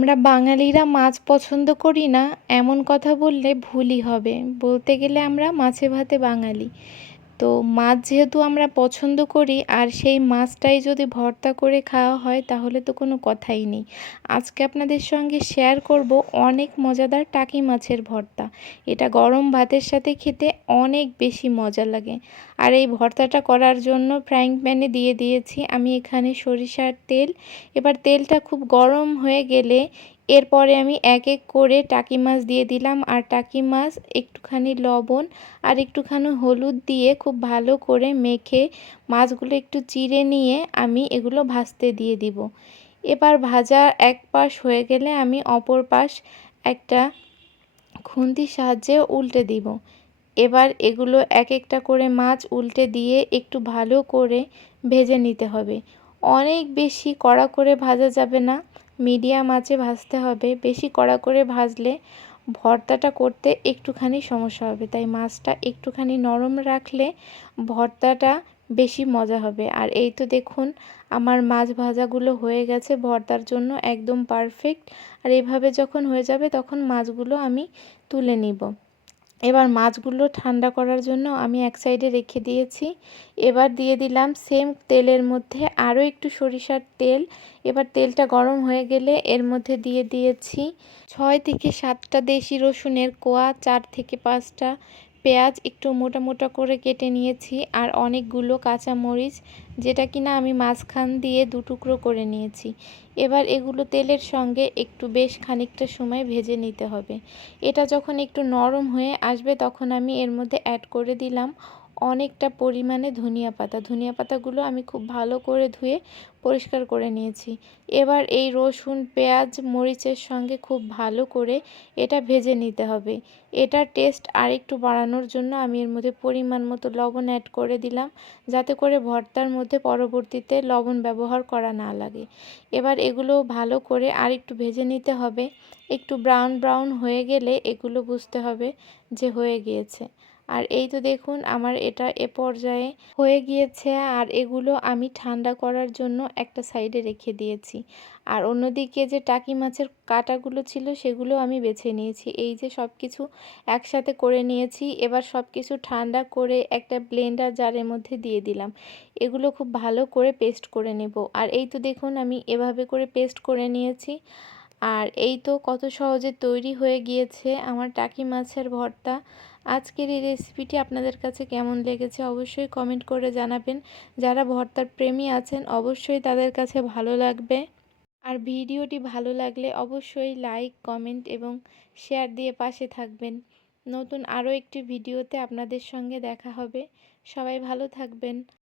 আমরা বাঙালিরা মাছ পছন্দ করি না এমন কথা বললে ভুলই হবে। বলতে গেলে আমরা মাছে ভাতে বাঙালি। তো মাছ যেহেতু আমরা পছন্দ করি আর সেই মাছটাই যদি ভর্তা করে খাওয়া হয় তাহলে তো কোনো কথাই নেই। আজকে আপনাদের সঙ্গে শেয়ার করব অনেক মজাদার টাকি মাছের ভর্তা। এটা গরম ভাতের সাথে খেতে অনেক বেশি মজা লাগে। আর এই ভর্তাটা করার জন্য ফ্রাইং প্যানে দিয়ে দিয়েছি আমি এখানে সরিষার তেল। এবার তেলটা খুব গরম হয়ে গেলে এরপরে আমি এক এক করে টাকি মাছ দিয়ে দিলাম, আর টাকি মাছ একটুখানি লবণ আর একটুখানি হলুদ দিয়ে খুব ভালো করে মেখে মাছগুলো একটু চিড়ে নিয়ে আমি এগুলো ভাজতে দিয়ে দিব। এবার ভাজা এক পাশ হয়ে গেলে আমি অপর পাশ একটা খুন্তির সাহায্যে উল্টে দিব। এবার এগুলো এক একটা করে মাছ উল্টে দিয়ে একটু ভালো করে ভেজে নিতে হবে। অনেক বেশি কড়া করে ভাজা যাবে না, মিডিয়াম আঁচে ভাজতে হবে। বেশি কড়া করে ভাজলে ভর্তাটা করতে একটুখানি সমস্যা হবে, তাই মাছটা একটুখানি নরম রাখলে ভর্তাটা বেশি মজা হবে। আর এই তো দেখুন আমার মাছ ভাজাগুলো হয়ে গেছে ভর্তার জন্য একদম পারফেক্ট। আর এভাবে যখন হয়ে যাবে তখন মাছগুলো আমি তুলে নিব। এবার মাছগুলো ঠান্ডা করার জন্য আমি এক সাইডে রেখে দিয়েছি। এবার দিয়ে দিলাম সেম তেলের মধ্যে আরও একটু সরিষার তেল। এবার তেলটা গরম হয়ে গেলে এর মধ্যে দিয়ে দিয়েছি 6 থেকে 7টা দেশি রসুনের কোয়া, 4 থেকে 5টা পেঁয়াজ একটু মোটা মোটা করে কেটে নিয়েছি, আর অনেকগুলো কাঁচামরিচ যেটা কিনা আমি মাঝখান দিয়ে দুটুকরো করে নিয়েছি। এবার এগুলো তেলের সঙ্গে একটু বেশ খানিকটা সময় ভেজে নিতে হবে। এটা যখন একটু নরম হয়ে আসবে তখন আমি এর মধ্যে অ্যাড করে দিলাম অনেকটা পরিমাণে ধনিয়া পাতা। ধনিয়া পাতাগুলো আমি খুব ভালো করে ধুয়ে পরিষ্কার করে নিয়েছি। এবার এই রসুন, পেঁয়াজ, মরিচের সঙ্গে খুব ভালো করে এটা ভেজে নিতে হবে। এটার টেস্ট আরেকটু বাড়ানোর জন্য আমি এর মধ্যে পরিমাণ মতো লবণ অ্যাড করে দিলাম, যাতে করে ভর্তার মধ্যে পরবর্তীতে লবণ ব্যবহার করা না লাগে। এবার এগুলো ভালো করে আরেকটু ভেজে নিতে হবে। একটু ব্রাউন ব্রাউন হয়ে গেলে এগুলো বুঝতে হবে যে হয়ে গিয়েছে। আর এই তো দেখুন আমার এটা এ পর্যায়ে হয়ে গিয়েছে, আর এগুলো আমি ঠান্ডা করার জন্য একটা সাইডে রেখে দিয়েছি। আর অন্যদিকে যে টাকি মাছের কাঁটাগুলো ছিল সেগুলো আমি বেছে নিয়েছি। এই যে সব কিছু একসাথে করে নিয়েছি। এবার সব কিছু ঠান্ডা করে একটা ব্লেন্ডার জারের মধ্যে দিয়ে দিলাম। এগুলো খুব ভালো করে পেস্ট করে নেব। আর এই তো দেখুন আমি এভাবে করে পেস্ট করে নিয়েছি। আর এই তো কত সহজে তৈরি হয়ে গিয়েছে আমার টাকি মাছের ভর্তা। আজকের এই রেসিপিটি আপনাদের কাছে কেমন লেগেছে অবশ্যই কমেন্ট করে জানাবেন। যারা ভর্তার প্রেমী আছেন অবশ্যই তাদের কাছে ভালো লাগবে। আর ভিডিওটি ভালো লাগলে অবশ্যই লাইক, কমেন্ট এবং শেয়ার দিয়ে পাশে থাকবেন। নতুন আরও একটি ভিডিওতে আপনাদের সঙ্গে দেখা হবে। সবাই ভালো থাকবেন।